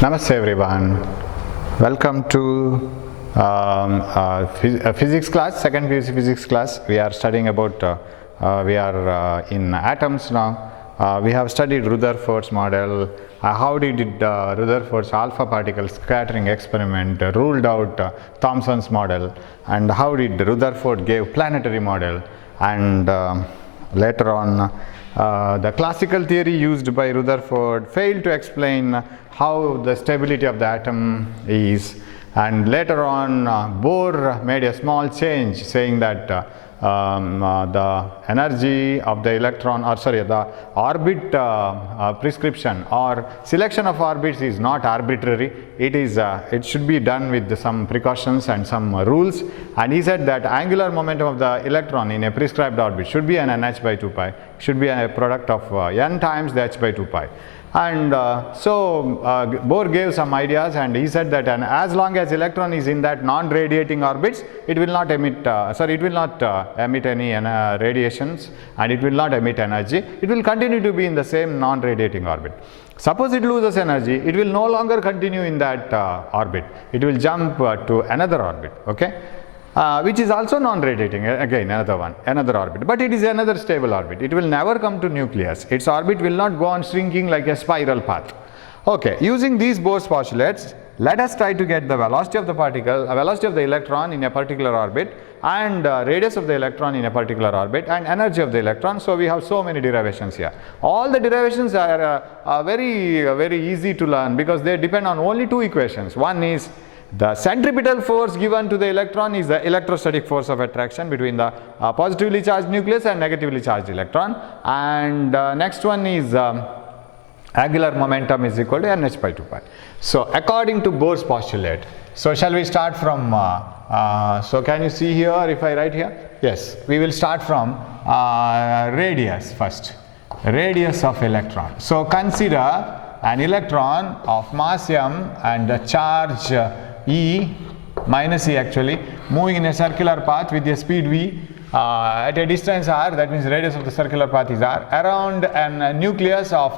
Namaste everyone. Welcome to physics class, second physics class. We are studying about, we are in atoms now. We have studied Rutherford's model, how did Rutherford's alpha particle scattering experiment ruled out Thomson's model, and how did Rutherford gave planetary model, and later on the classical theory used by Rutherford failed to explain how the stability of the atom is, and later on Bohr made a small change saying that the energy of the electron, or sorry, the orbit prescription or selection of orbits is not arbitrary. It should be done with some precautions and some rules, and he said that angular momentum of the electron in a prescribed orbit should be an nh by 2 pi, should be a product of n times the h by 2 pi. And so Bohr gave some ideas, and he said that as long as electron is in that non-radiating orbits, it will not emit emit any radiations, and it will not emit energy. It will continue to be in the same non-radiating orbit. Suppose it loses energy, it will no longer continue in that orbit. It will jump to another orbit, okay? Which is also non-radiating, again another orbit, but it is another stable orbit. It will never come to nucleus. Its orbit will not go on shrinking like a spiral path. Okay, using these Bohr's postulates, let us try to get the velocity of the particle, velocity of the electron in a particular orbit, and radius of the electron in a particular orbit, and energy of the electron. So we have so many derivations here. All the derivations are very easy to learn because they depend on only two equations. One is the centripetal force given to the electron is the electrostatic force of attraction between the positively charged nucleus and negatively charged electron, and next one is angular momentum is equal to nh by 2 pi. So according to Bohr's postulate, so shall we start from, so can you see here if I write here? Yes, we will start from radius first, radius of electron. So consider an electron of mass m and a charge E minus E actually moving in a circular path with a speed v at a distance r, that means radius of the circular path is r, around a nucleus of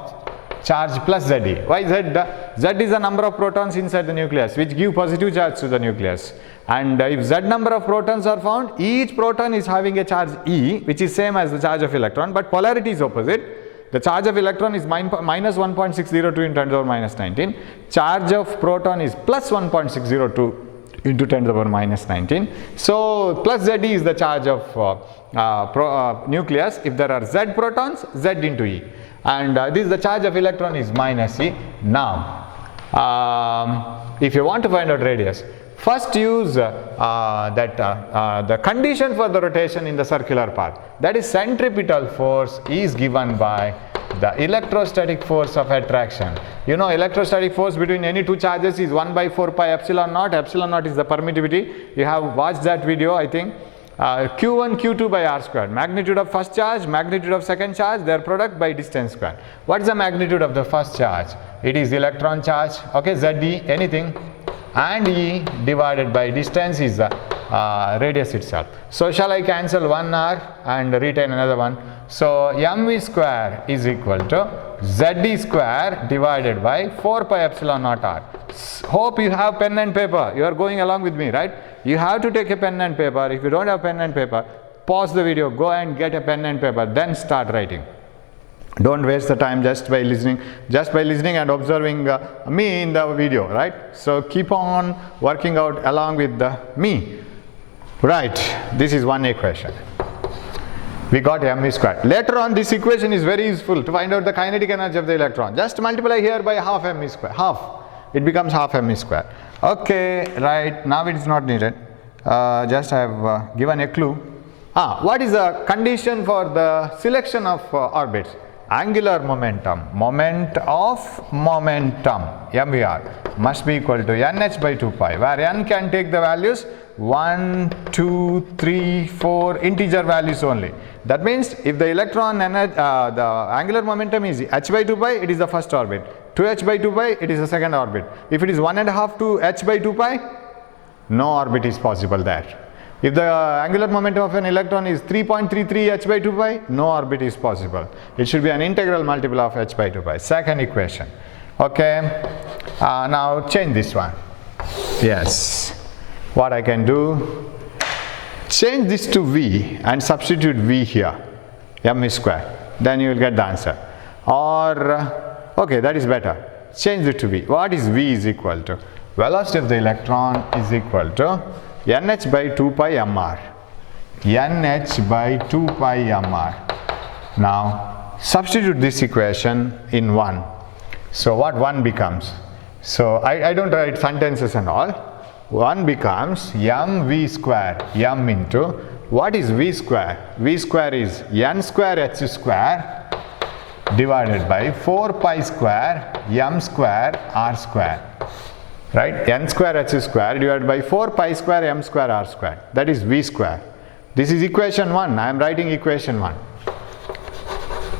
charge plus Ze. Why Z? Z is the number of protons inside the nucleus which give positive charge to the nucleus, and if Z number of protons are found, each proton is having a charge E which is same as the charge of electron, but polarity is opposite. The charge of electron is minus 1.602 into 10 to the power minus 19. Charge of proton is plus 1.602 into 10 to the power minus 19. So plus Ze is the charge of nucleus. If there are Z protons, Z into E. And this is the charge of electron is minus E. Now, if you want to find out radius, first use the condition for the rotation in the circular path, that is centripetal force is given by the electrostatic force of attraction. You know, electrostatic force between any two charges is 1 by 4 pi epsilon naught. Epsilon naught is the permittivity. You have watched that video, I think. Q1 Q2 by r squared, magnitude of first charge, magnitude of second charge, their product by distance squared. What is the magnitude of the first charge? It is electron charge, okay, Ze anything, and E divided by distance is the radius itself. So shall I cancel one r and retain another one? So mv square is equal to Ze square divided by 4 pi epsilon naught r. Hope you have pen and paper. You are going along with me, right? You have to take a pen and paper. If you don't have pen and paper, pause the video, go and get a pen and paper, then start writing. Don't waste the time just by listening and observing me in the video, right? So keep on working out along with me. Right, this is one equation. We got mv squared. Later on, this equation is very useful to find out the kinetic energy of the electron. Just multiply here by half mv square, half. It becomes half mv square. Okay, right, now it is not needed. Just I have given a clue. What is the condition for the selection of orbits? Angular momentum, moment of momentum, mvr, must be equal to nh by 2 pi, where n can take the values 1, 2, 3, 4 integer values only. That means if the electron energy, the angular momentum is h by 2 pi, it is the first orbit. 2h by 2 pi, it is the second orbit. If it is 1.5 to h by 2 pi, no orbit is possible there. If the angular momentum of an electron is 3.33 h by 2 pi, no orbit is possible. It should be an integral multiple of h by 2 pi. Second equation. Okay. Now change this one. Yes. What I can do, change this to V and substitute V here, m square. Then you will get the answer. Or, okay, that is better. Change it to V. What is V is equal to? Velocity of the electron is equal to nh by 2 pi mr. nh by 2 pi mr. Now, substitute this equation in 1. So, what 1 becomes? So, I don't write sentences and all. 1 becomes mv square, m into, what is v square? V square is n square h square divided by 4 pi square m square r square. Right? N square h square divided by 4 pi square m square r square. That is v square. This is equation 1. I am writing equation 1.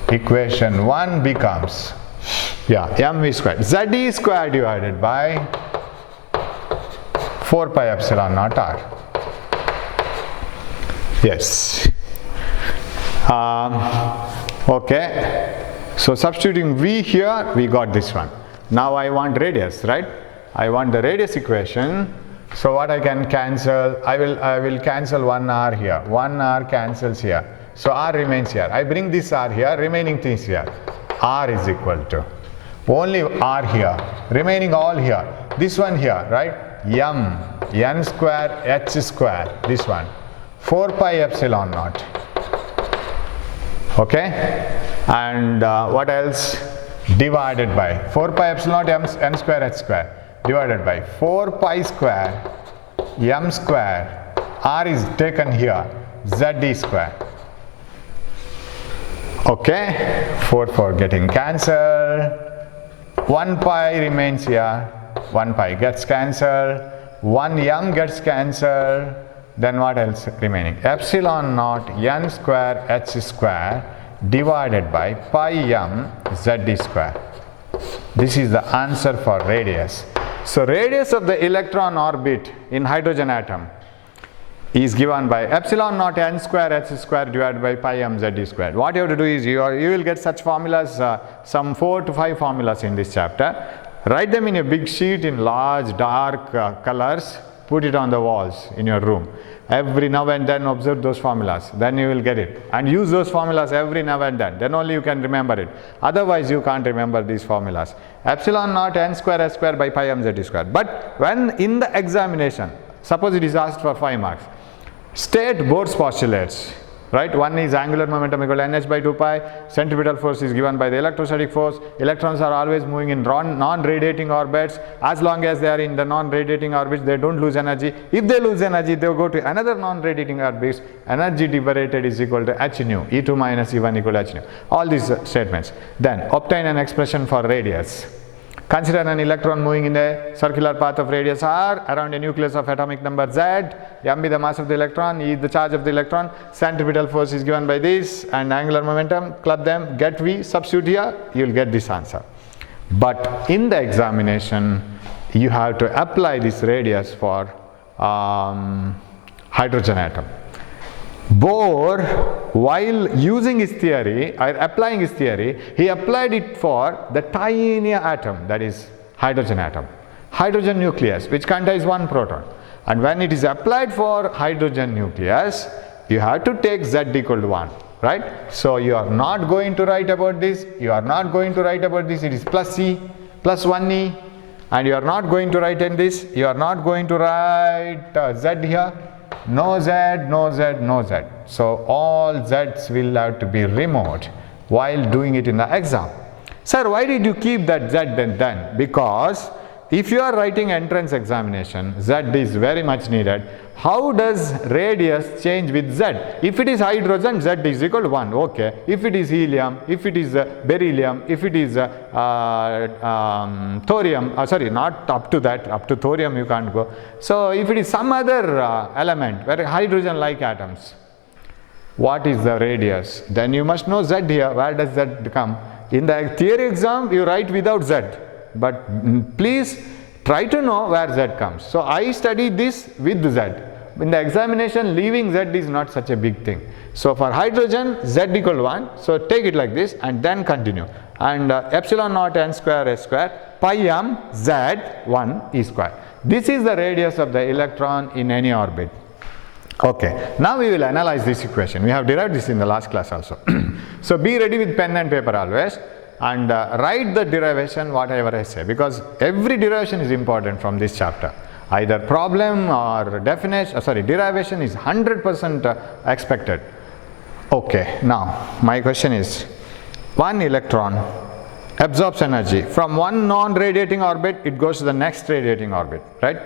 Equation 1 becomes, mv square. Z square divided by 4 pi epsilon naught r. Yes. Okay. So substituting v here, we got this one. Now I want radius, right? I want the radius equation. So what I can cancel? I will cancel 1 r here. 1 r cancels here. So r remains here. I bring this r here. Remaining things here. R is equal to only r here. Remaining all here. This one here, right? M n square h square. This one. 4 pi epsilon naught. Okay. And what else? Divided by 4 pi epsilon naught n square h square divided by 4 pi square m square, r is taken here, z square. Okay, 4 getting cancelled, 1 pi remains here, 1 pi gets cancelled, 1 m gets cancelled, then what else remaining? Epsilon naught n square h square divided by pi m z square. This is the answer for radius. So radius of the electron orbit in hydrogen atom is given by epsilon naught n square h square divided by pi m z square. What you have to do is you will get such formulas, some 4 to 5 formulas in this chapter. Write them in a big sheet in large dark colors, put it on the walls in your room. Every now and then observe those formulas, then you will get it, and use those formulas every now and then only you can remember it. Otherwise you can't remember these formulas. Epsilon naught n square h square by pi m z square. But when in the examination, suppose it is asked for 5 marks, state Bohr's postulates. Right? One is angular momentum equal to nh by 2 pi, centripetal force is given by the electrostatic force, electrons are always moving in non-radiating orbits. As long as they are in the non-radiating orbits, they don't lose energy. If they lose energy, they will go to another non-radiating orbit. Energy liberated is equal to h nu, E2 minus E1 equal to h nu. All these statements. Then obtain an expression for radius. Consider an electron moving in a circular path of radius r around a nucleus of atomic number z. M be the mass of the electron, E the charge of the electron, centripetal force is given by this, and angular momentum, club them, get V, substitute here, you will get this answer. But in the examination, you have to apply this radius for hydrogen atom. Bohr, while using his theory, or applying his theory, he applied it for the tiny atom, that is hydrogen atom. Hydrogen nucleus, which contains 1 proton. And when it is applied for hydrogen nucleus, you have to take z equal to 1, right? So you are not going to write about this, you are not going to write about this, it is plus E, plus 1E, and you are not going to write in this, you are not going to write z here. No z, no z, no z. So all z's will have to be removed while doing it in the exam. Sir, why did you keep that z then? Because if you are writing entrance examination, z is very much needed. How does radius change with z? If it is hydrogen, z is equal to 1, okay. If it is helium, if it is beryllium, if it is thorium, sorry, not up to that, up to thorium you can't go. So if it is some other element, where hydrogen like atoms, what is the radius? Then you must know z here. Where does z come? In the theory exam, you write without z. But please try to know where z comes. So I studied this with z. In the examination, leaving z is not such a big thing. So for hydrogen, z equal 1. So take it like this and then continue. and epsilon naught n square s square pi m z 1 e square. This is the radius of the electron in any orbit. Okay, now we will analyze this equation. We have derived this in the last class also. So be ready with pen and paper always, and write the derivation whatever I say, because every derivation is important from this chapter. Either problem or definition, derivation is 100% expected. Okay, now my question is, one electron absorbs energy from one non-radiating orbit, it goes to the next radiating orbit, right?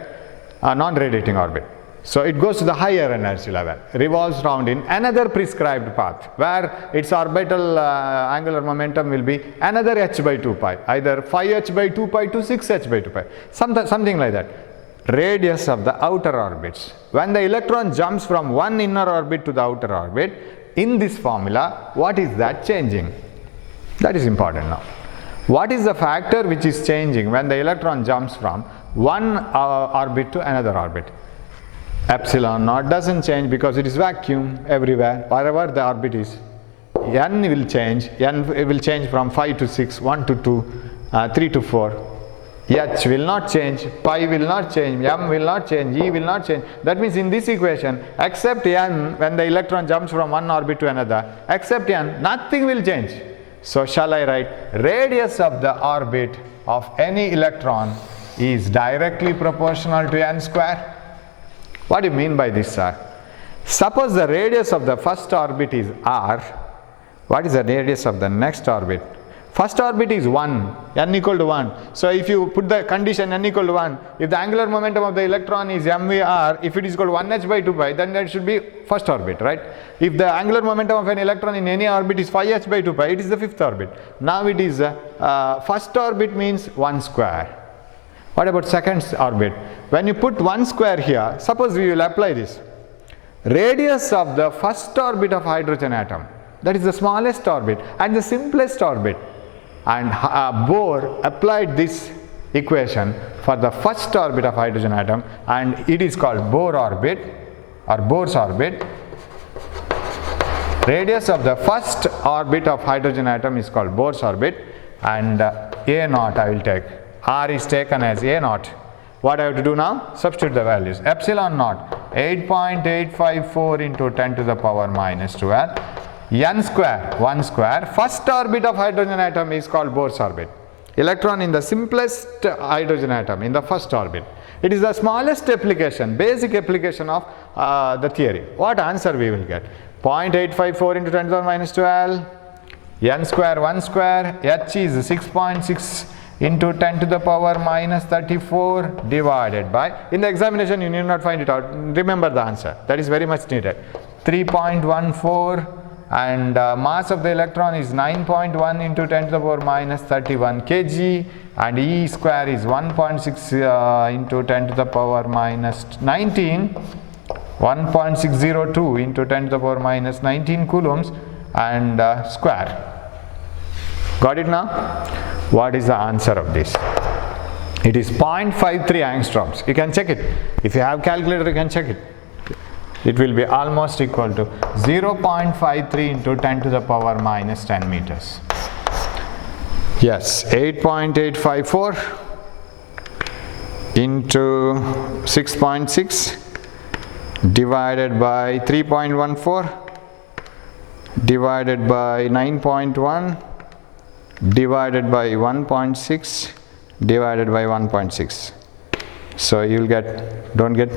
Non-radiating orbit. So it goes to the higher energy level, revolves around in another prescribed path where its orbital angular momentum will be another h by 2 pi, either 5h by 2 pi to 6h by 2 pi, something like that. Radius of the outer orbits. When the electron jumps from one inner orbit to the outer orbit, in this formula, what is that changing? That is important now. What is the factor which is changing when the electron jumps from one orbit to another orbit? Epsilon naught doesn't change because it is vacuum everywhere, wherever the orbit is. N will change from 5 to 6, 1 to 2, 3 to 4. H will not change, pi will not change, m will not change, e will not change. That means in this equation, except n, when the electron jumps from one orbit to another, except n, nothing will change. So shall I write, radius of the orbit of any electron is directly proportional to n square? What do you mean by this, sir? Suppose the radius of the first orbit is r. What is the radius of the next orbit? First orbit is 1, n equal to 1. So if you put the condition n equal to 1, if the angular momentum of the electron is mvr, if it is equal to 1h by 2 pi, then that should be first orbit, right? If the angular momentum of an electron in any orbit is 5h by 2 pi, it is the fifth orbit. Now it is first orbit means 1 square. What about second orbit? When you put 1 square here, suppose we will apply this. Radius of the first orbit of hydrogen atom, that is the smallest orbit and the simplest orbit. And Bohr applied this equation for the first orbit of hydrogen atom, and it is called Bohr orbit or Bohr's orbit. Radius of the first orbit of hydrogen atom is called Bohr's orbit, and a naught I will take. R is taken as a naught. What I have to do now? Substitute the values. Epsilon naught 8.854 into 10 to the power minus 12. N square, 1 square. First orbit of hydrogen atom is called Bohr's orbit. Electron in the simplest hydrogen atom in the first orbit. It is the smallest application, basic application of the theory. What answer we will get? 0.854 into 10 to the minus 12. N square, 1 square. H is 6.6 into 10 to the power minus 34 divided by, in the examination you need not find it out, remember the answer, that is very much needed, 3.14, and mass of the electron is 9.1 into 10 to the power minus 31 kg, and E square is 1.6 into 10 to the power minus 19, 1.602 into 10 to the power minus 19 coulombs, and square. Got it now? What is the answer of this? It is 0.53 angstroms. You can check it. If you have calculator, you can check it. It will be almost equal to 0.53 into 10 to the power minus 10 meters. Yes, 8.854 into 6.6 divided by 3.14 divided by 9.1 divided by 1.6 divided by 1.6. So you will get, don't get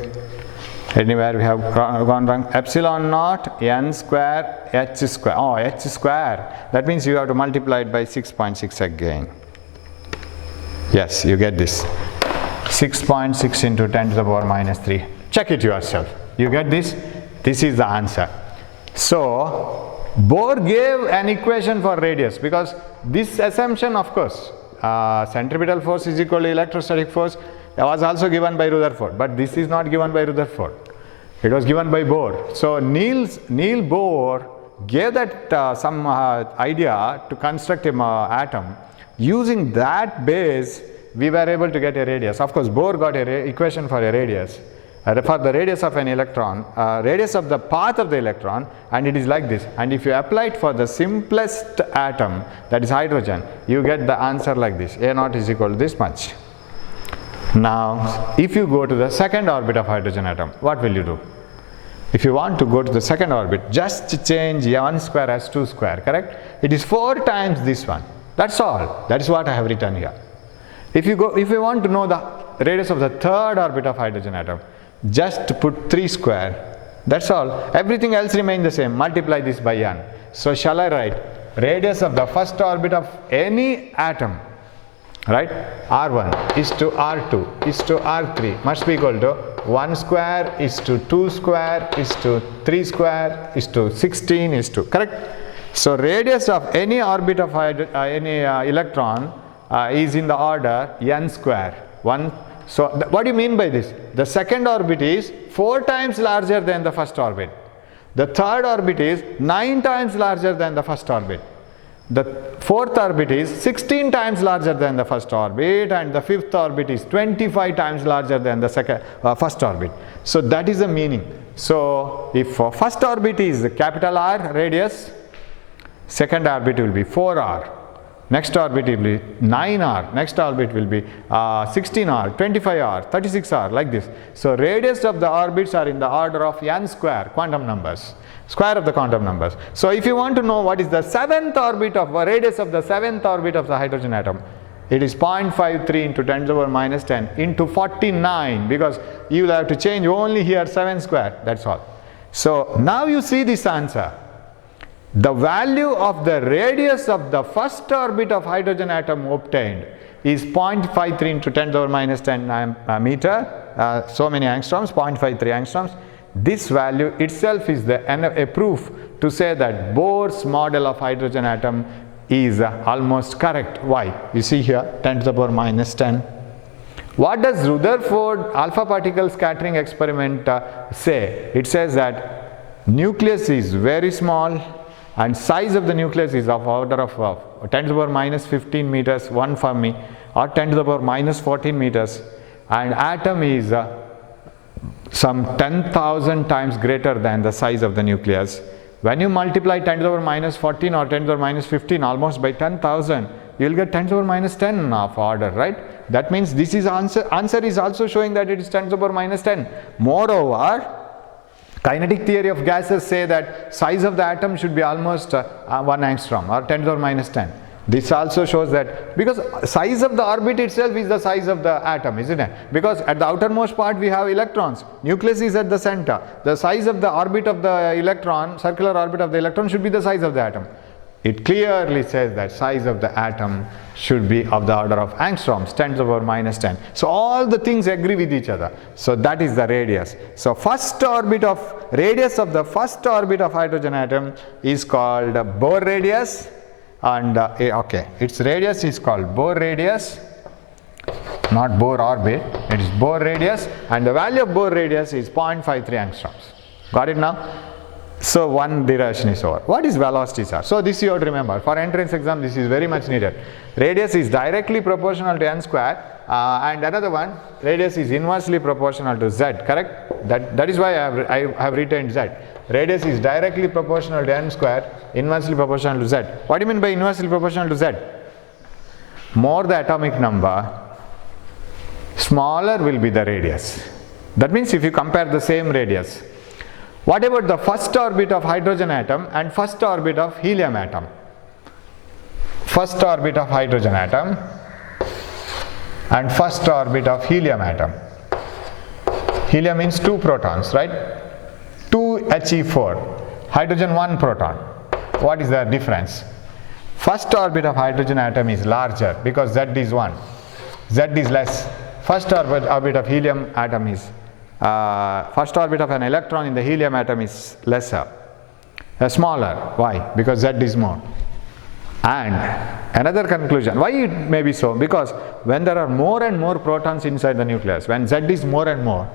anywhere we have gone wrong. Epsilon naught n square h square. Oh, h square. That means you have to multiply it by 6.6 again. Yes, you get this. 6.6 into 10 to the power minus 3. Check it yourself. You get this? This is the answer. So Bohr gave an equation for radius, because this assumption, of course, centripetal force is equal to electrostatic force, was also given by Rutherford, but this is not given by Rutherford. It was given by Bohr. So Niels Bohr gave that some idea to construct an atom. Using that base, we were able to get a radius. Of course, Bohr got an equation for a radius, for the radius of an electron, radius of the path of the electron, and it is like this. And if you apply it for the simplest atom, that is hydrogen, you get the answer like this: A0 is equal to this much. Now if you go to the second orbit of hydrogen atom, what will you do? If you want to go to the second orbit, just change 1 square as 2 square, correct? It is 4 times this one. That's all. That is what I have written here. If you want to know the radius of the third orbit of hydrogen atom, just put 3 square. That's all. Everything else remains the same. Multiply this by n. So shall I write radius of the first orbit of any atom, right? R1 is to R2 is to R3 must be equal to 1 square is to 2 square is to 3 square is to 16 is to, correct? So radius of any orbit of any electron is in the order n square. So what do you mean by this? The second orbit is 4 times larger than the first orbit. The third orbit is 9 times larger than the first orbit. The fourth orbit is 16 times larger than the first orbit, and the fifth orbit is 25 times larger than the first orbit. So that is the meaning. So if first orbit is capital R radius, second orbit will be 4r, next orbit will be 9r, next orbit will be 16r, 25r, 36r, like this. So radius of the orbits are in the order of n square, quantum numbers, square of the quantum numbers. So if you want to know what is the seventh orbit of radius of the seventh orbit of the hydrogen atom, it is 0.53 into 10 to the power minus 10 into 49, because you will have to change only here 7 square, that's all. So now you see this answer. The value of the radius of the first orbit of hydrogen atom obtained is 0.53 into 10 to the power minus 10 meter, so many angstroms, 0.53 angstroms. This value itself is a proof to say that Bohr's model of hydrogen atom is almost correct. Why? You see here 10 to the power minus 10. What does Rutherford alpha particle scattering experiment say? It says that nucleus is very small and size of the nucleus is of order of 10 to the power minus 15 meters, 1 Fermi, or 10 to the power minus 14 meters, and atom is some 10,000 times greater than the size of the nucleus. When you multiply 10 to the power minus 14 or 10 to the power minus 15 almost by 10,000, you will get 10 to the power minus 10 of order, right? That means this is answer is also showing that it is 10 to the power minus 10. Moreover, kinetic theory of gases say that size of the atom should be almost 1 angstrom or 10 to the power minus 10. This also shows that, because size of the orbit itself is the size of the atom, isn't it? Because at the outermost part we have electrons, nucleus is at the center. The size of the orbit of the electron, circular orbit of the electron, should be the size of the atom. It clearly says that size of the atom should be of the order of angstroms, 10 to the power minus 10. So all the things agree with each other. So that is the radius. So radius of the first orbit of hydrogen atom is called Bohr radius, and its radius is called Bohr radius, not Bohr orbit, it is Bohr radius, and the value of Bohr radius is 0.53 angstroms. Got it now? So one derivation is over. What is velocity charge? So this you have to remember. For entrance exam, this is very much needed. Radius is directly proportional to n square, and another one, radius is inversely proportional to z, correct? That is why I have retained z. Radius is directly proportional to n square, inversely proportional to z. What do you mean by inversely proportional to z? More the atomic number, smaller will be the radius. That means if you compare the same radius. What about the first orbit of hydrogen atom and first orbit of helium atom? First orbit of hydrogen atom and first orbit of helium atom. Helium means 2 protons, right? 2 He4, hydrogen 1 proton. What is the difference? First orbit of hydrogen atom is larger because Z is 1. Z is less. First orbit of helium atom is first orbit of an electron in the helium atom is lesser, smaller. Why? Because Z is more. And another conclusion, why it may be so? Because when there are more and more protons inside the nucleus, when Z is more and more,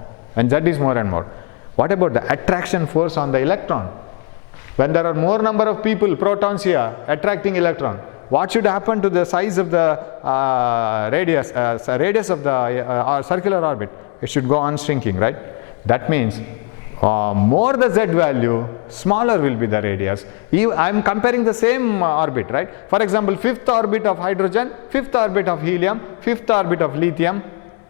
what about the attraction force on the electron? When there are more number of people, protons here, attracting electron, what should happen to the size of the radius of the circular orbit? It should go on shrinking, right? That means more the z value, smaller will be the radius. I am comparing the same orbit, right? For example, 5th orbit of hydrogen, 5th orbit of helium, 5th orbit of lithium.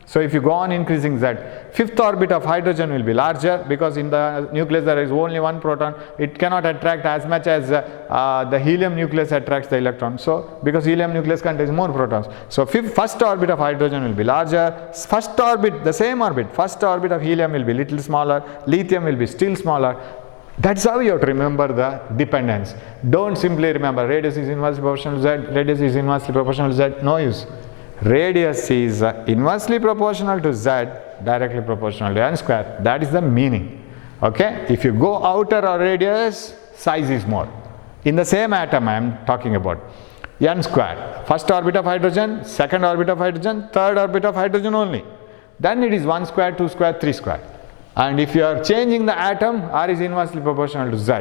So if you go on increasing z, 5th orbit of hydrogen will be larger because in the nucleus there is only one proton. It cannot attract as much as the helium nucleus attracts the electron. So because helium nucleus contains more protons. So first orbit of hydrogen will be larger. First orbit, the same orbit, first orbit of helium will be little smaller. Lithium will be still smaller. That's how you have to remember the dependence. Don't simply remember radius is inversely proportional to z, radius is inversely proportional to z. No use. Radius is inversely proportional to z, directly proportional to n square. That is the meaning. Okay? If you go outer or radius, size is more. In the same atom I am talking about. N square. First orbit of hydrogen, second orbit of hydrogen, third orbit of hydrogen only. Then it is 1 square, 2 square, 3 square. And if you are changing the atom, R is inversely proportional to z.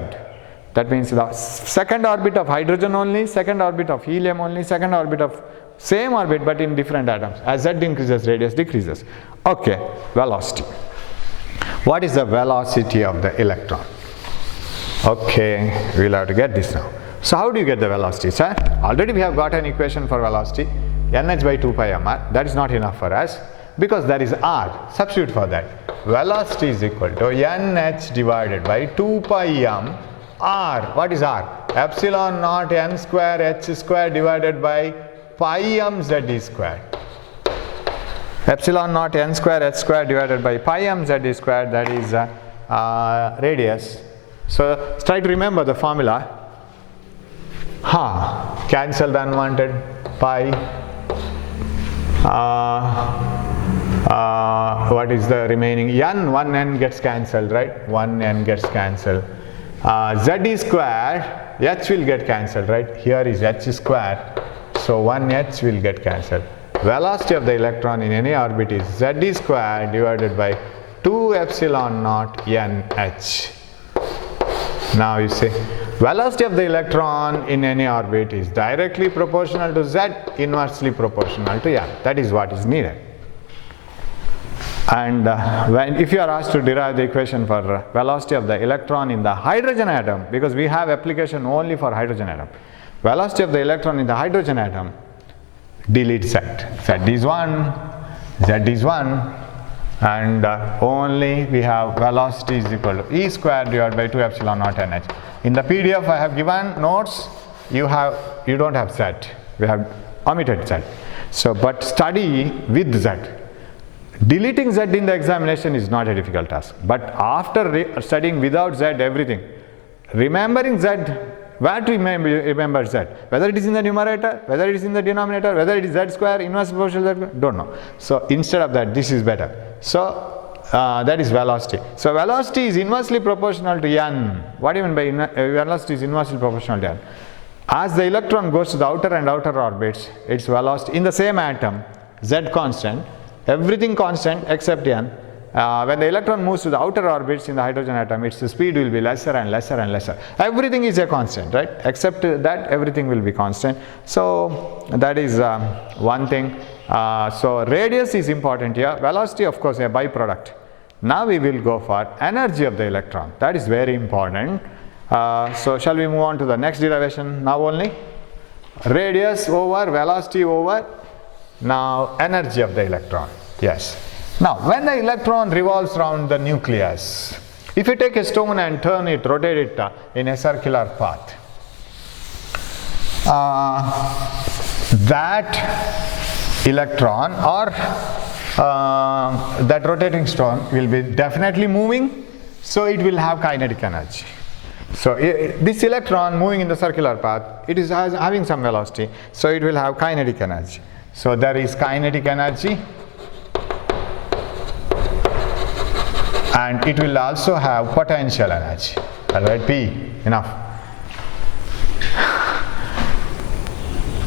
That means the second orbit of hydrogen only, second orbit of helium only, second orbit of same orbit but in different atoms. As z increases, radius decreases. Okay, velocity. What is the velocity of the electron? Okay, we'll have to get this now. So how do you get the velocity, sir? Already we have got an equation for velocity, nh by 2 pi mr. That is not enough for us because there is r. Substitute for that. Velocity is equal to nh divided by 2 pi m r. What is r? Epsilon naught n square h square divided by pi m z square. Epsilon naught n square h square divided by pi m z square, that is radius. So try to remember the formula. Cancel the unwanted pi. What is the remaining? N, 1n gets cancelled, right? 1n gets cancelled. Z square, h will get cancelled, right? Here is h square. So 1h will get cancelled. Velocity of the electron in any orbit is z square divided by 2 epsilon naught nh. Now you see, velocity of the electron in any orbit is directly proportional to z, inversely proportional to n. That is what is needed. And if you are asked to derive the equation for velocity of the electron in the hydrogen atom, because we have application only for hydrogen atom, velocity of the electron in the hydrogen atom, delete z. Z is 1, z is 1, and only we have velocity is equal to e square divided by 2 epsilon naught nh. In the PDF I have given notes, you don't have z. We have omitted z. So, but study with z. Deleting z in the examination is not a difficult task. But after studying without z everything, remembering z, where to remember z? Whether it is in the numerator, whether it is in the denominator, whether it is z square, inverse proportional z, don't know. So instead of that, this is better. So that is velocity. So velocity is inversely proportional to n. What do you mean by velocity is inversely proportional to n? As the electron goes to the outer and outer orbits, its velocity in the same atom, z constant, everything constant except n. When the electron moves to the outer orbits in the hydrogen atom, its speed will be lesser and lesser and lesser. Everything is a constant, right? Except that everything will be constant. So that is one thing. So radius is important here. Velocity, of course, a byproduct. Now we will go for energy of the electron. That is very important. So shall we move on to the next derivation now only? Radius over, velocity over. Now energy of the electron. Yes. Now when the electron revolves around the nucleus, if you take a stone and turn it, rotate it in a circular path, that electron or that rotating stone will be definitely moving, so it will have kinetic energy. So this electron moving in the circular path, it is having some velocity, so it will have kinetic energy. So there is kinetic energy, and it will also have potential energy. Alright, P, enough.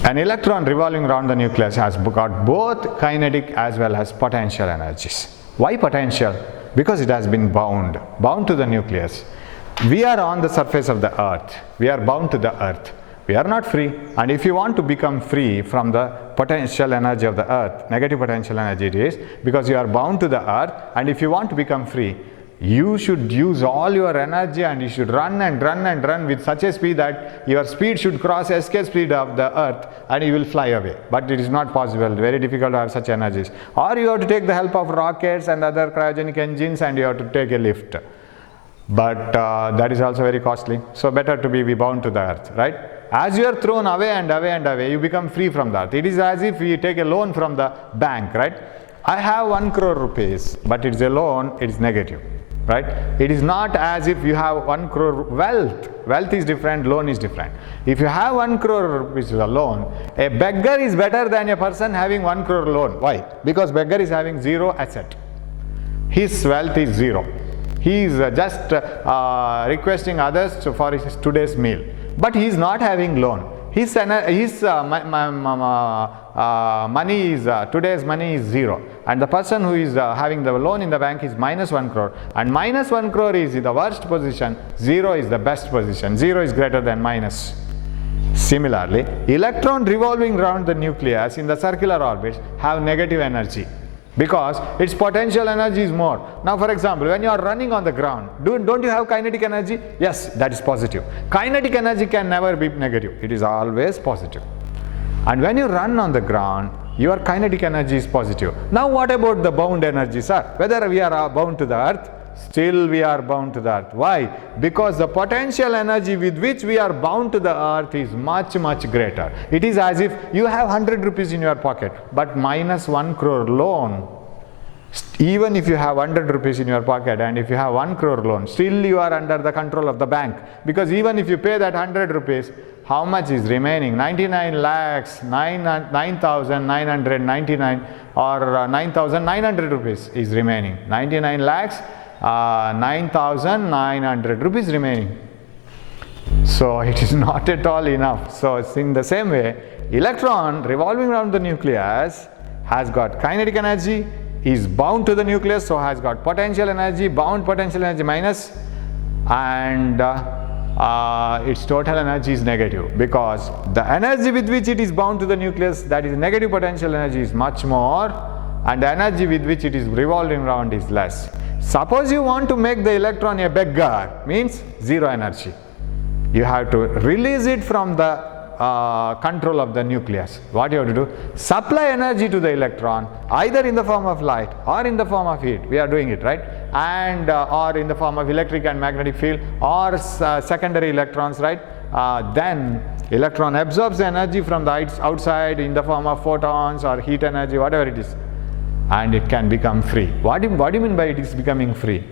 An electron revolving around the nucleus has got both kinetic as well as potential energies. Why potential? Because it has been bound to the nucleus. We are on the surface of the earth. We are bound to the earth. we are not free. And if you want to become free from the potential energy of the earth, negative potential energy it is, because you are bound to the earth, and if you want to become free, you should use all your energy and you should run and run and run with such a speed that your speed should cross escape speed of the earth and you will fly away. But it is not possible, very difficult to have such energies. Or you have to take the help of rockets and other cryogenic engines and you have to take a lift. But that is also very costly. So better to be bound to the earth, right? As you are thrown away and away and away, you become free from the earth. It is as if you take a loan from the bank, right? I have 1 crore rupees, but it is a loan, it is negative. Right? It is not as if you have 1 crore wealth. Wealth is different, loan is different. If you have 1 crore rupees a loan, a beggar is better than a person having 1 crore loan. Why? Because beggar is having zero asset. His wealth is zero. He is just requesting others for his today's meal. But he is not having loan. His money is, today's money is zero. And the person who is having the loan in the bank is minus 1 crore. And minus 1 crore is the worst position, zero is the best position. Zero is greater than minus. Similarly, electron revolving around the nucleus in the circular orbits have negative energy, because its potential energy is more. Now for example, when you are running on the ground, don't you have kinetic energy? Yes, that is positive. Kinetic energy can never be negative, it is always positive. And when you run on the ground, your kinetic energy is positive. Now what about the bound energy, sir? Whether we are bound to the earth, still we are bound to the earth. Why? Because the potential energy with which we are bound to the earth is much, much greater. It is as if you have 100 rupees in your pocket, but minus 1 crore loan. Even if you have 100 rupees in your pocket and if you have 1 crore loan, still you are under the control of the bank. Because even if you pay that 100 rupees, how much is remaining? 99 lakhs, 9,999 or 9,900 rupees is remaining. 99 lakhs, 9,900 rupees remaining. So it is not at all enough. So it's in the same way, electron revolving around the nucleus has got kinetic energy, is bound to the nucleus, so has got potential energy, bound potential energy minus, and its total energy is negative, because the energy with which it is bound to the nucleus, that is negative potential energy, is much more, and the energy with which it is revolving around is less. Suppose you want to make the electron a beggar, means zero energy. You have to release it from the control of the nucleus. What you have to do? Supply energy to the electron, either in the form of light or in the form of heat. We are doing it, right? And or in the form of electric and magnetic field or secondary electrons, right? Then electron absorbs the energy from the outside in the form of photons or heat energy, whatever it is, and it can become free. What do you mean by it is becoming free?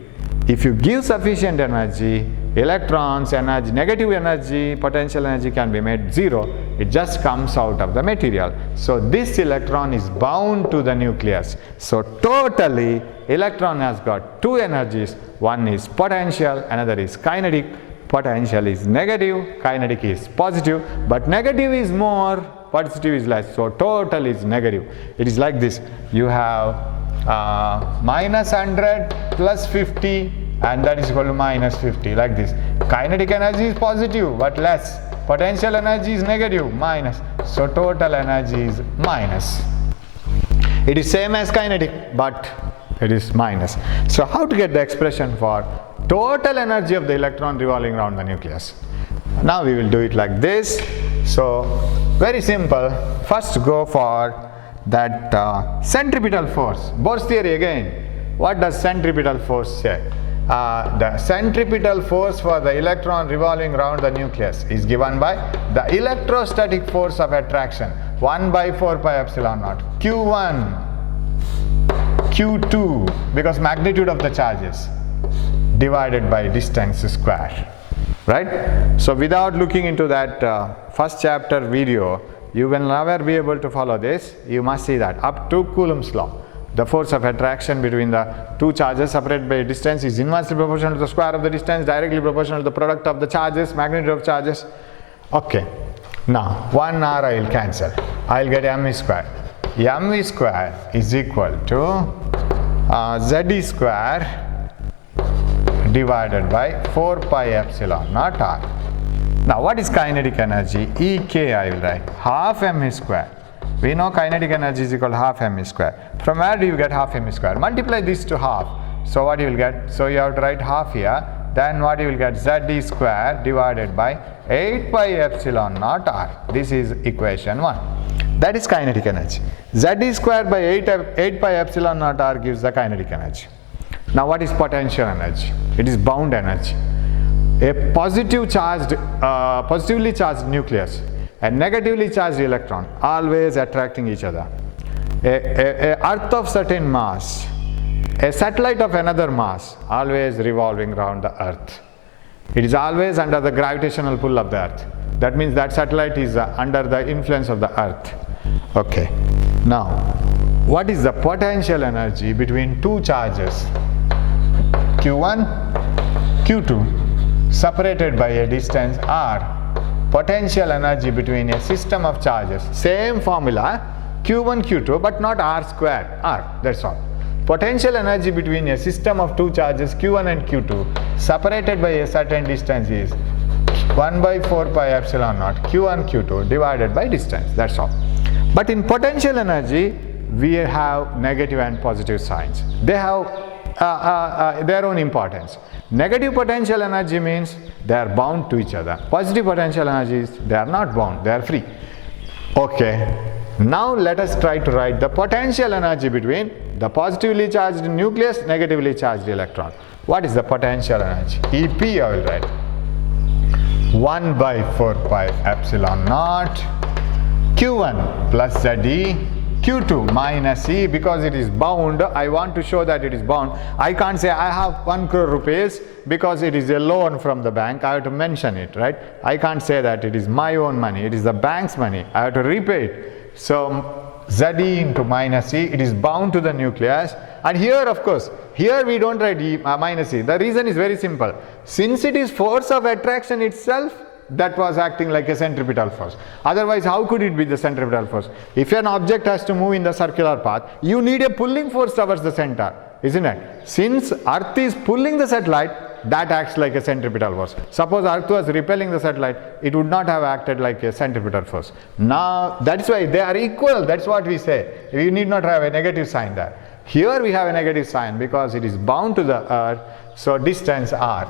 If you give sufficient energy, electrons energy, negative energy, potential energy can be made zero. It just comes out of the material. So this electron is bound to the nucleus. So totally electron has got two energies. One is potential, another is kinetic. Potential is negative, kinetic is positive, but negative is more, positive is less. So total is negative. It is like this. You have minus 100 plus 50, and that is equal to minus 50, like this. Kinetic energy is positive but less, potential energy is negative, minus, so total energy is minus. It is same as kinetic, but it is minus. So how to get the expression for total energy of the electron revolving around the nucleus? Now we will do it like this. So very simple. First go for that centripetal force. Bohr's theory again. What does centripetal force say? The centripetal force for the electron revolving around the nucleus is given by the electrostatic force of attraction, 1 by 4 pi epsilon naught, Q1, Q2, because magnitude of the charges, divided by distance square, right? So without looking into that first chapter video, you will never be able to follow this. You must see that up to Coulomb's law. The force of attraction between the two charges separated by a distance is inversely proportional to the square of the distance, directly proportional to the product of the charges, magnitude of charges. Okay, now 1 r I will cancel. I will get mv square. Mv square is equal to Ze square divided by 4 pi epsilon naught r. Now what is kinetic energy? Ek I will write half m square. We know kinetic energy is equal to half m square. From where do you get half m square? Multiply this to half. So what you will get? So you have to write half here. Then what you will get? Z square divided by 8 pi epsilon naught r. This is equation 1. That is kinetic energy. Z square by 8 pi epsilon naught r gives the kinetic energy. Now what is potential energy? It is bound energy. A positively charged nucleus and negatively charged electron always attracting each other. A earth of certain mass, a satellite of another mass always revolving around the earth. It is always under the gravitational pull of the earth. That means that satellite is under the influence of the earth. Okay. Now, what is the potential energy between two charges? Q1, Q2, separated by a distance r. Potential energy between a system of charges. Same formula, Q1, Q2, but not r square, r, that's all. Potential energy between a system of two charges Q1 and Q2 separated by a certain distance is 1 by 4 pi epsilon naught Q1, Q2 divided by distance, that's all. But in potential energy, we have negative and positive signs. They have their own importance. Negative potential energy means they are bound to each other. Positive potential energy is they are not bound, they are free. Okay, now let us try to write the potential energy between the positively charged nucleus, negatively charged electron. What is the potential energy? EP I will write 1 by 4 pi epsilon naught Q1 plus ZE Q2 minus E. Because it is bound, I want to show that it is bound. I can't say I have 1 crore rupees because it is a loan from the bank. I have to mention it, right? I can't say that it is my own money, it is the bank's money. I have to repay it. So ZE into minus E, it is bound to the nucleus. And here, of course, here we don't write E, minus E. The reason is very simple. Since it is force of attraction itself, that was acting like a centripetal force. Otherwise, how could it be the centripetal force? If an object has to move in the circular path, you need a pulling force towards the center, isn't it? Since Earth is pulling the satellite, that acts like a centripetal force. Suppose Earth was repelling the satellite, it would not have acted like a centripetal force. Now, that's why they are equal. That's what we say. We need not have a negative sign there. Here we have a negative sign because it is bound to the Earth, so distance r.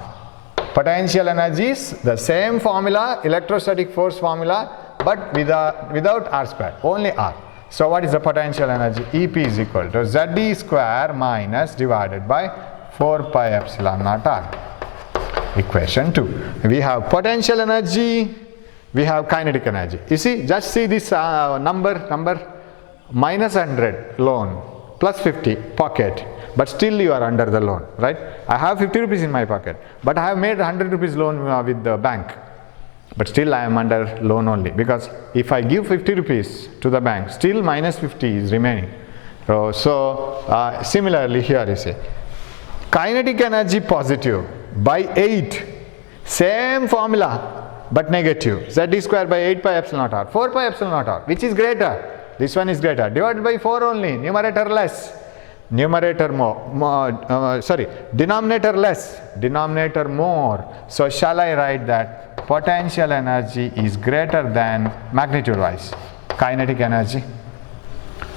Potential energy is the same formula, electrostatic force formula, but without r square, only r. So what is the potential energy? EP is equal to ZE square minus divided by 4 pi epsilon naught r. Equation 2. We have potential energy, we have kinetic energy. You see, just see this number minus 100 loan plus 50 pocket. But still you are under the loan, right? I have 50 rupees in my pocket, but I have made 100 rupees loan with the bank. But still I am under loan only, because if I give 50 rupees to the bank, still minus 50 is remaining. So similarly here you see, kinetic energy positive by 8, same formula but negative. Z square by 8 pi epsilon naught r, 4 pi epsilon naught r, which is greater? This one is greater, divided by 4 only, numerator less. Numerator denominator less, denominator more. So shall I write that potential energy is greater than magnitude wise kinetic energy?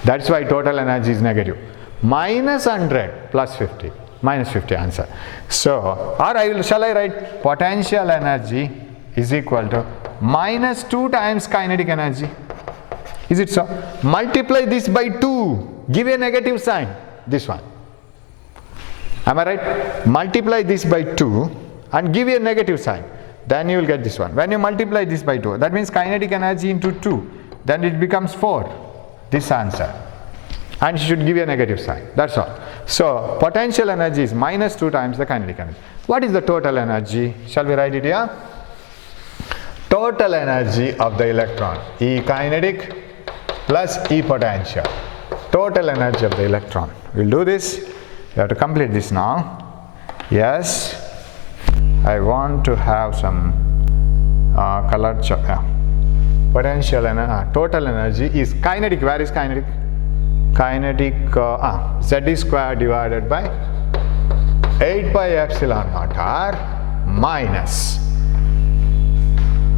That's why total energy is negative. Minus 100 plus 50, minus 50 answer. So, or shall I write potential energy is equal to minus 2 times kinetic energy? Is it so? Multiply this by 2, give a negative sign. This one. Am I right? Multiply this by 2 and give a negative sign. Then you will get this one. When you multiply this by 2, that means kinetic energy into 2. Then it becomes 4. This answer. And you should give a negative sign. That's all. So, potential energy is minus 2 times the kinetic energy. What is the total energy? Shall we write it here? Total energy of the electron, E kinetic plus E potential. Total energy of the electron. We'll do this. You have to complete this now. Yes. I want to have some colored potential and total energy is kinetic. Where is kinetic? Kinetic Z square divided by 8 pi epsilon naught r minus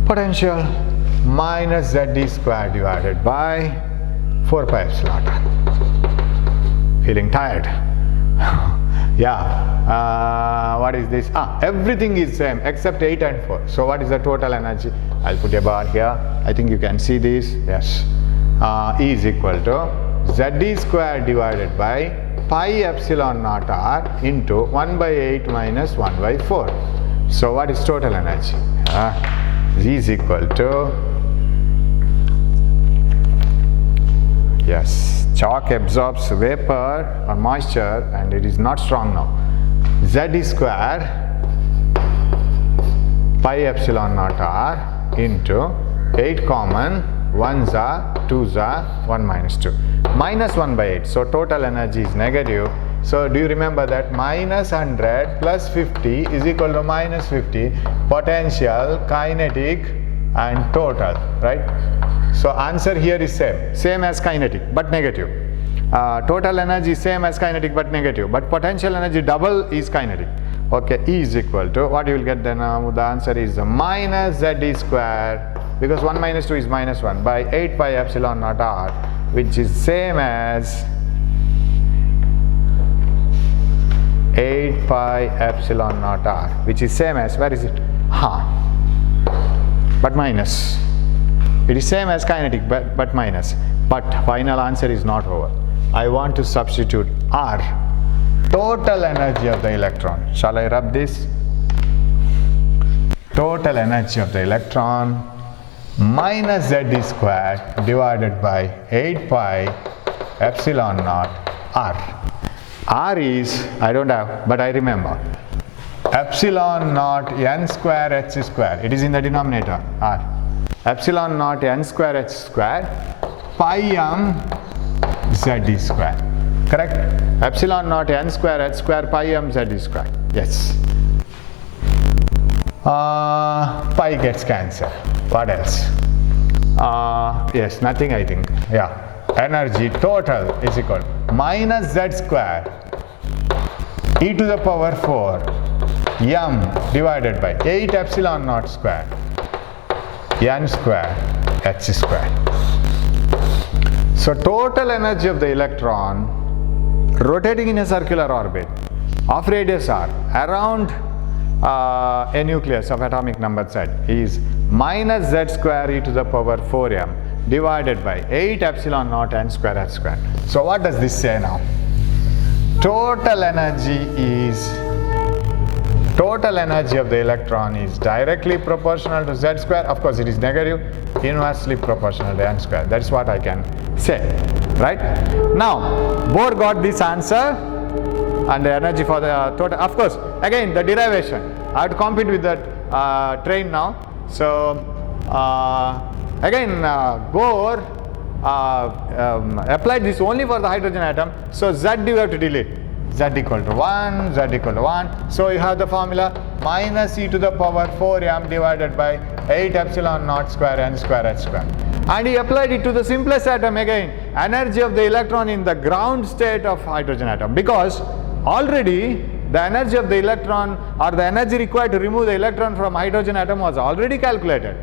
potential minus ZD square divided by 4 pi epsilon. Feeling tired? Yeah. What is this? Everything is same except 8 and 4. So what is the total energy? I'll put a bar here. I think you can see this. Yes. E is equal to ZD square divided by pi epsilon naught r into 1 by 8 minus 1 by 4. So what is total energy? E is equal to, yes, chalk absorbs vapor or moisture and it is not strong now. Z square pi epsilon naught r into 8 common, 1s are, 2s are, 1 minus 2. Minus 1 by 8. So total energy is negative. So do you remember that minus 100 plus 50 is equal to minus 50, potential, kinetic and total, right? So answer here is same as kinetic but negative. Total energy same as kinetic but negative, but potential energy double is kinetic. Okay, E is equal to, what you will get then? The answer is minus ZD square, because 1 minus 2 is minus 1, by 8 pi epsilon naught r, which is same as 8 pi epsilon naught r, which is same as, where is it? But minus. It is same as kinetic but minus. But final answer is not over. I want to substitute R, total energy of the electron. Shall I rub this? Total energy of the electron minus ZD square divided by 8 pi epsilon naught R. R is, I don't have, but I remember, epsilon naught n square h square. It is in the denominator, R. Epsilon naught n square h square pi m z square. Correct? Epsilon naught n square h square pi m z square. Yes. Pi gets cancelled. What else? Yes, nothing I think. Yeah. Energy total is equal to minus z square e to the power 4 m divided by 8 epsilon naught square n square h square. So total energy of the electron rotating in a circular orbit of radius r around a nucleus of atomic number z is minus z square e to the power 4m divided by 8 epsilon naught n square h square. So what does this say now? Total energy of the electron is directly proportional to z square. Of course it is negative, inversely proportional to n square. That's what I can say, right? Now Bohr got this answer and the energy for the total. Of course, again the derivation, I have to compete with that train now. So again Bohr applied this only for the hydrogen atom. So Z you have to delete. Z equal to 1, Z equal to 1. So you have the formula minus e to the power 4m divided by 8 epsilon naught square n square h square. And he applied it to the simplest atom again, energy of the electron in the ground state of hydrogen atom, because already the energy of the electron or the energy required to remove the electron from hydrogen atom was already calculated.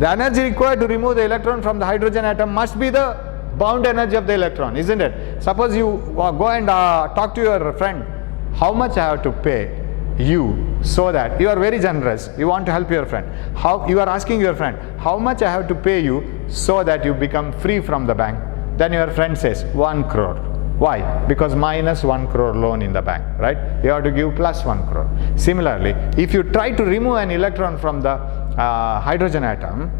The energy required to remove the electron from the hydrogen atom must be the bound energy of the electron, isn't it? Suppose you go and talk to your friend, how much I have to pay you, so that you are very generous, you want to help your friend. How you are asking your friend, how much I have to pay you so that you become free from the bank? Then your friend says 1 crore. Why? Because minus 1 crore loan in the bank, right? You have to give plus 1 crore. Similarly, if you try to remove an electron from the hydrogen atom,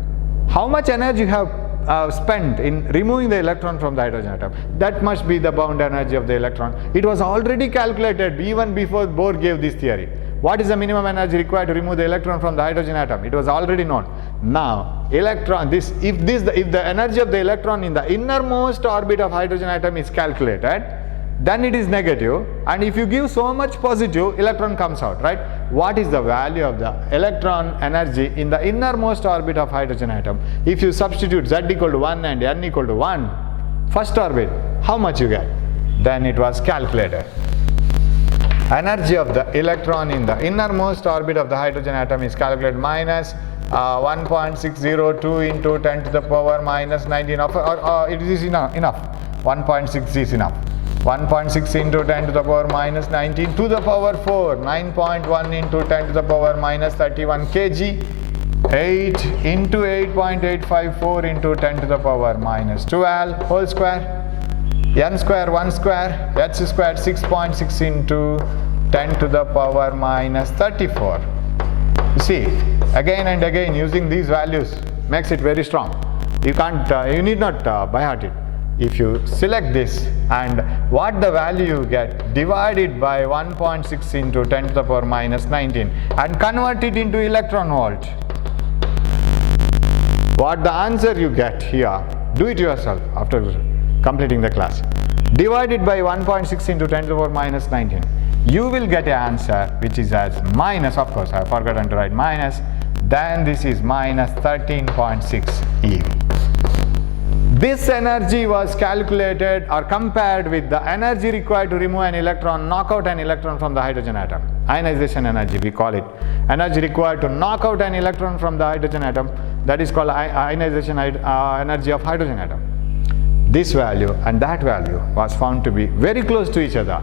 how much energy you have spent in removing the electron from the hydrogen atom? That must be the bound energy of the electron. It was already calculated even before Bohr gave this theory. What is the minimum energy required to remove the electron from the hydrogen atom? It was already known. Now, electron, if the energy of the electron in the innermost orbit of hydrogen atom is calculated, then it is negative, and if you give so much positive, electron comes out, right? What is the value of the electron energy in the innermost orbit of hydrogen atom? If you substitute z equal to 1 and n equal to 1, first orbit, how much you get? Then it was calculated. Energy of the electron in the innermost orbit of the hydrogen atom is calculated minus 1.602 into 10 to the power minus 19, or it is enough. 1.6 is enough. 1.6 into 10 to the power minus 19 to the power 4, 9.1 into 10 to the power minus 31 kg, 8 into 8.854 into 10 to the power minus 12 whole square, n square 1 square, h square 6.6 into 10 to the power minus 34. You see, again and again using these values makes it very strong. You can't, you need not by heart it. If you select this and what the value you get, divide it by 1.6 into 10 to the power minus 19 and convert it into electron volt. What the answer you get here, do it yourself after completing the class. Divide it by 1.6 into 10 to the power minus 19. You will get an answer which is as minus, of course I have forgotten to write minus, then this is minus 13.6 eV. This energy was calculated or compared with the energy required to remove an electron, knock out an electron from the hydrogen atom. Ionization energy, we call it. Energy required to knock out an electron from the hydrogen atom, that is called ionization energy of hydrogen atom. This value and that value was found to be very close to each other.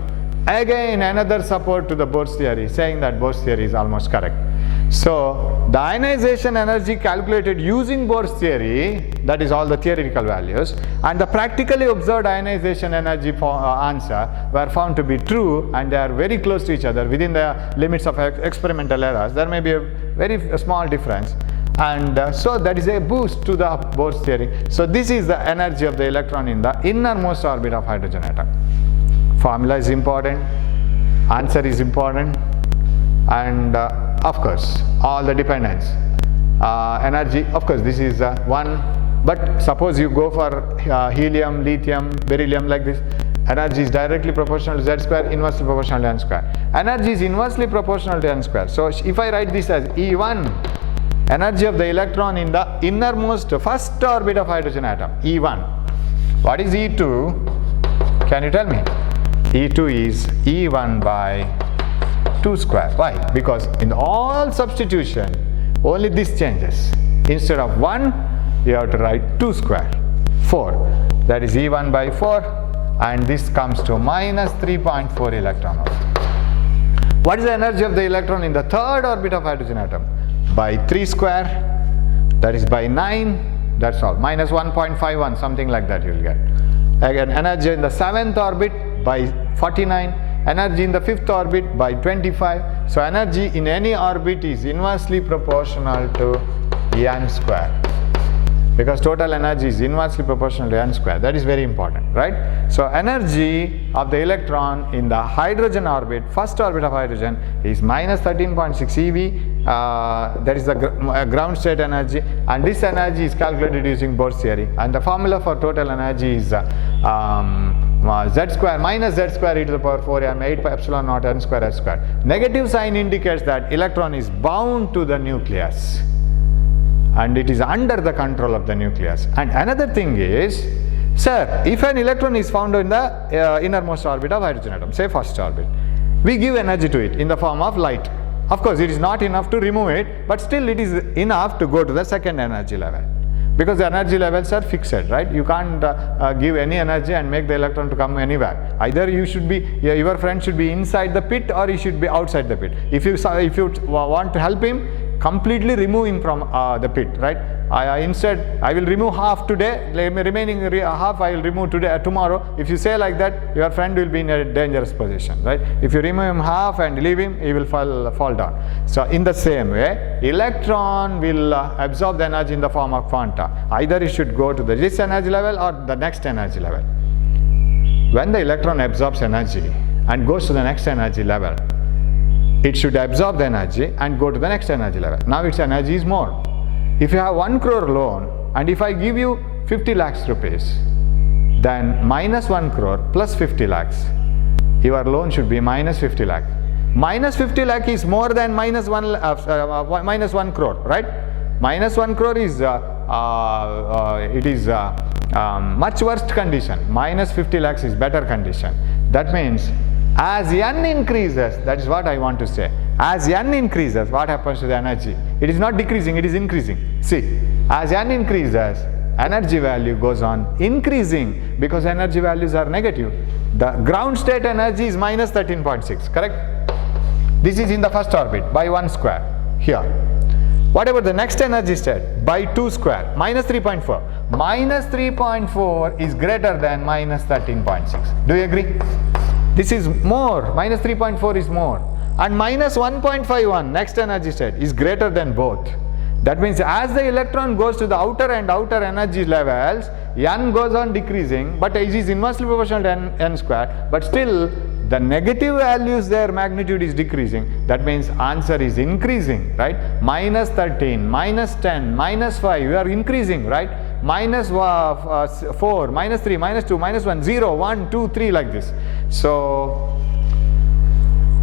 Again another support to the Bohr's theory, saying that Bohr's theory is almost correct. So the ionization energy calculated using Bohr's theory, that is all the theoretical values, and the practically observed ionization energy answer were found to be true, and they are very close to each other within the limits of experimental errors. There may be a very small difference, and so that is a boost to the Bohr's theory. So this is the energy of the electron in the innermost orbit of hydrogen atom. Formula is important, answer is important, and of course all the dependence. Energy, of course this is one, but suppose you go for helium, lithium, beryllium like this, energy is directly proportional to z square, inversely proportional to n square. Energy is inversely proportional to n square. So if I write this as E1, energy of the electron in the innermost first orbit of hydrogen atom, E1. What is E2? Can you tell me? E2 is E1 by 2 square. Why? Because in all substitution, only this changes. Instead of 1, you have to write 2 square, 4. That is E1 by 4, and this comes to minus 3.4 electron volt. What is the energy of the electron in the third orbit of hydrogen atom? By 3 square, that is by 9, that's all. Minus 1.51, something like that you will get. Again, energy in the 7th orbit by 49, energy in the 5th orbit by 25. So energy in any orbit is inversely proportional to n square, because total energy is inversely proportional to n square. That is very important, right? So energy of the electron in the hydrogen orbit, first orbit of hydrogen, is minus 13.6 eV. That is the ground state energy, and this energy is calculated using Bohr's theory, and the formula for total energy is z square minus z square e to the power 4 m 8 pi epsilon naught n square h square. Negative sign indicates that electron is bound to the nucleus and it is under the control of the nucleus. And another thing is, sir, if an electron is found in the innermost orbit of hydrogen atom, say first orbit, we give energy to it in the form of light. Of course, it is not enough to remove it, but still it is enough to go to the second energy level, because the energy levels are fixed, right? You can't give any energy and make the electron to come anywhere. Either you should be, your friend should be inside the pit, or he should be outside the pit. If you want to help him, completely remove him from the pit, right? Instead, I will remove half today, remaining half I will remove today, tomorrow. If you say like that, your friend will be in a dangerous position, right? If you remove him half and leave him, he will fall down. So in the same way, electron will absorb the energy in the form of quanta. Either it should go to this energy level or the next energy level. When the electron absorbs energy and goes to the next energy level, it should absorb the energy and go to the next energy level. Now its energy is more. If you have 1 crore loan, and if I give you 50 lakhs rupees, then minus 1 crore plus 50 lakhs, your loan should be minus 50 lakh. Minus 50 lakh is more than minus 1 crore, right? Minus 1 crore is much worst condition. Minus 50 lakhs is better condition. That means as n increases, that is what I want to say. As n increases, what happens to the energy? It is not decreasing, it is increasing. See, as n increases, energy value goes on increasing because energy values are negative. The ground state energy is minus 13.6, correct? This is in the first orbit by 1 square here. What about the next energy state? By 2 square, minus 3.4. Minus 3.4 is greater than minus 13.6. Do you agree? This is more, minus 3.4 is more. And minus 1.51, next energy state, is greater than both. That means as the electron goes to the outer and outer energy levels, n goes on decreasing, but it is inversely proportional to n square, but still the negative values, their magnitude is decreasing. That means answer is increasing, right? Minus 13, minus 10, minus 5, we are increasing, right? Minus 4, minus 3, minus 2, minus 1, 0, 1, 2, 3 like this. So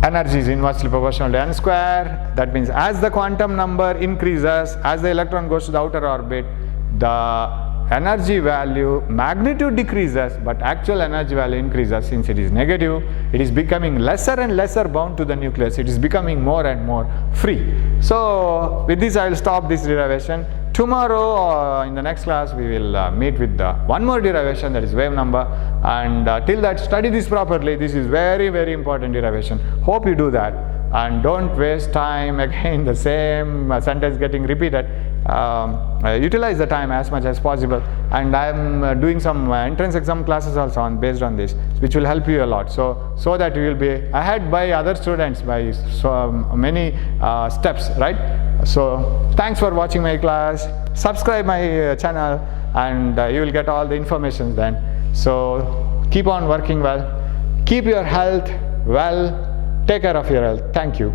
energy is inversely proportional to n square. That means as the quantum number increases, as the electron goes to the outer orbit, the energy value magnitude decreases, but actual energy value increases. Since it is negative, it is becoming lesser and lesser bound to the nucleus. It is becoming more and more free. So with this I will stop this derivation. Tomorrow in the next class we will meet with one more derivation, that is wave number, and till that study this properly. This is very, very important derivation. Hope you do that and don't waste time again the same sentence getting repeated. Utilize the time as much as possible, and I am doing some entrance exam classes also based on this, which will help you a lot, so that you will be ahead by other students by so many steps, right? So thanks for watching my class. Subscribe my channel and you will get all the information then. So keep on working well, keep your health well, take care of your health. Thank you.